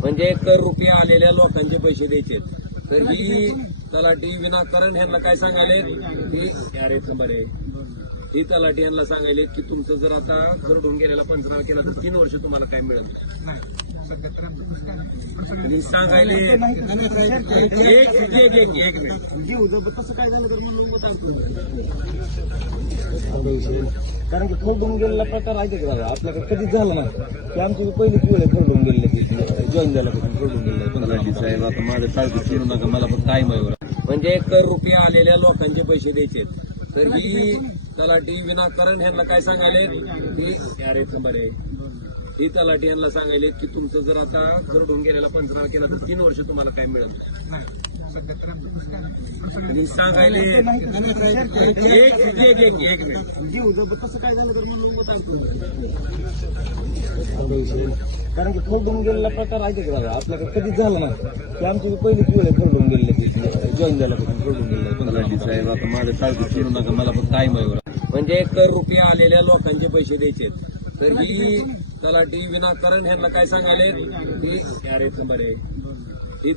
म्हणजे कर रुपये आलेल्या लोकांचे पैसे द्यायचे तर ही तलाठी विनाकारण ह्यांना काय सांगायले की अरे ही तलाठी यांना सांगायले की तुमचं जर आता खरडून गेलेला पंचनामा केला तर तीन वर्ष तुम्हाला काय मिळेल. सांगायले एक एक एक एक मिनिट. कारण की खरडून गेलेला प्रकार आहे का आपल्याकडे कधीच झाला ना की आमची पहिली वेळ आहे खरडून गेलेली जॉईन तलाठी साहेब आता माझं टाळकी चिरू नका मला पण टाइम आहे बरं. म्हणजे कर रुपये आलेल्या लोकांचे पैसे द्यायचे. तर ही तलाठी विनाकारण ह्यांना काय सांगायले? की अरे बरे ही तलाठी यांना सांगायले की तुमचं जर आता खरडून गेलेला पंचनामा केला तर तीन वर्ष तुम्हाला काय मिळेल. सांगायले एक एक एक एक मिनिट. काय झालं तर. कारण की खरडून गेलेला प्रकार आहे का दादा आपल्याकडे कधीच झाला ना की आमची पहिलीच वेळ आहे खरडून गेलेली जॉईन झाल्यापासून खरडून तलाठी गेलेलं साहेब आता माझं टाळकी चिरू नका. मला पण टाइम आहे. म्हणजे कर रुपये आलेल्या लोकांचे पैसे द्यायचे तर ही तलाठी विनाकारण ह्यांना काय सांगायले की अरे बरे ही